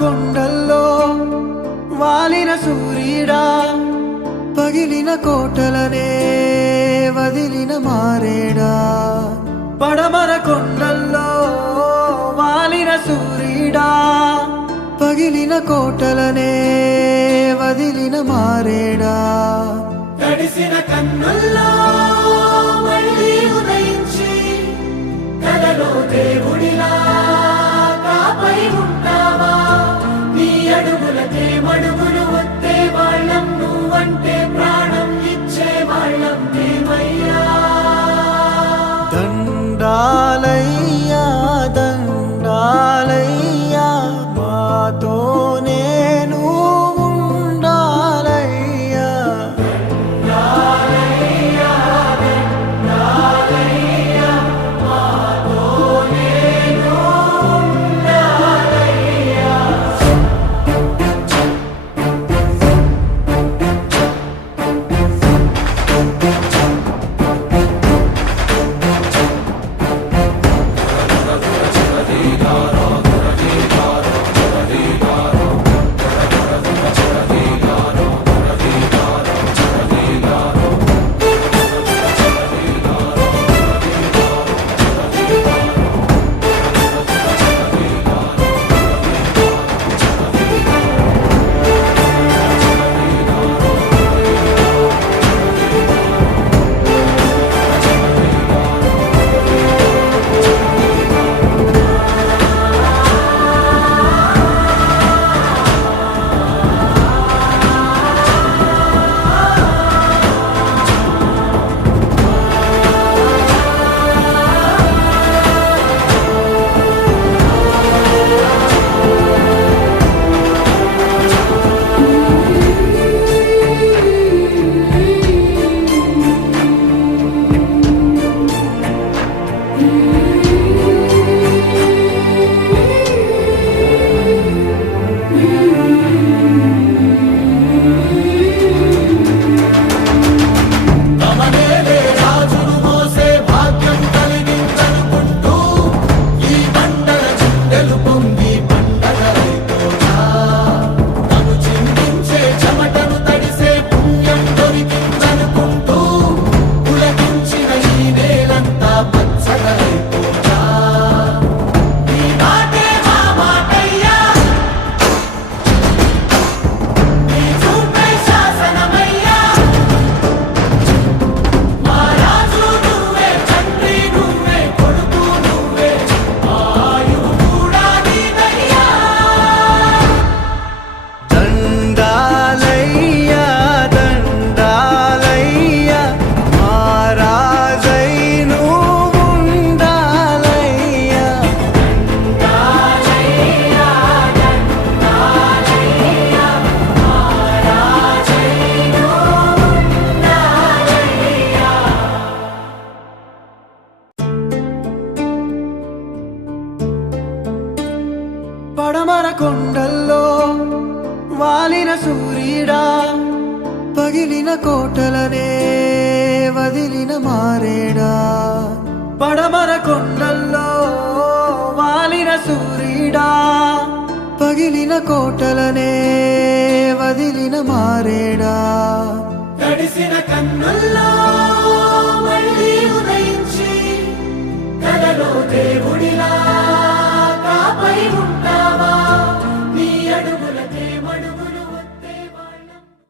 కొండల్లో వాలిన సూర్యుడా, పగిలిన కోటలనే వదిలిన మారేడా. పడమర కొండల్లో వాలిన సూర్యుడా, పగిలిన కోటలనే వదిలిన మారేడా. తడిసిన కన్నుల్లో మళ్ళీ ఉదయించి కలలో దేవుడిలా కాపై ఉంటావా. నీ అడుగులకే మడుగులు వత్తే వాళ్ళం, నువ్వంటే ప్రాణం ఇచ్చే వాళ్ళం మేమయ్యా. దండాలయ్యా దండాలయ్యా, మాతోనే నువ్వు ఉండాలయ్యా. పడమర కొండల్లో వాలిన సూర్యుడా, పగిలిన కోటలనే వదిలిన మారేడా. పడమర కొండల్లో వాలిన సూర్యుడా, పగిలిన కోటలనే వదిలిన మారేడా. తడిసిన కన్నుల్లో మళ్ళీ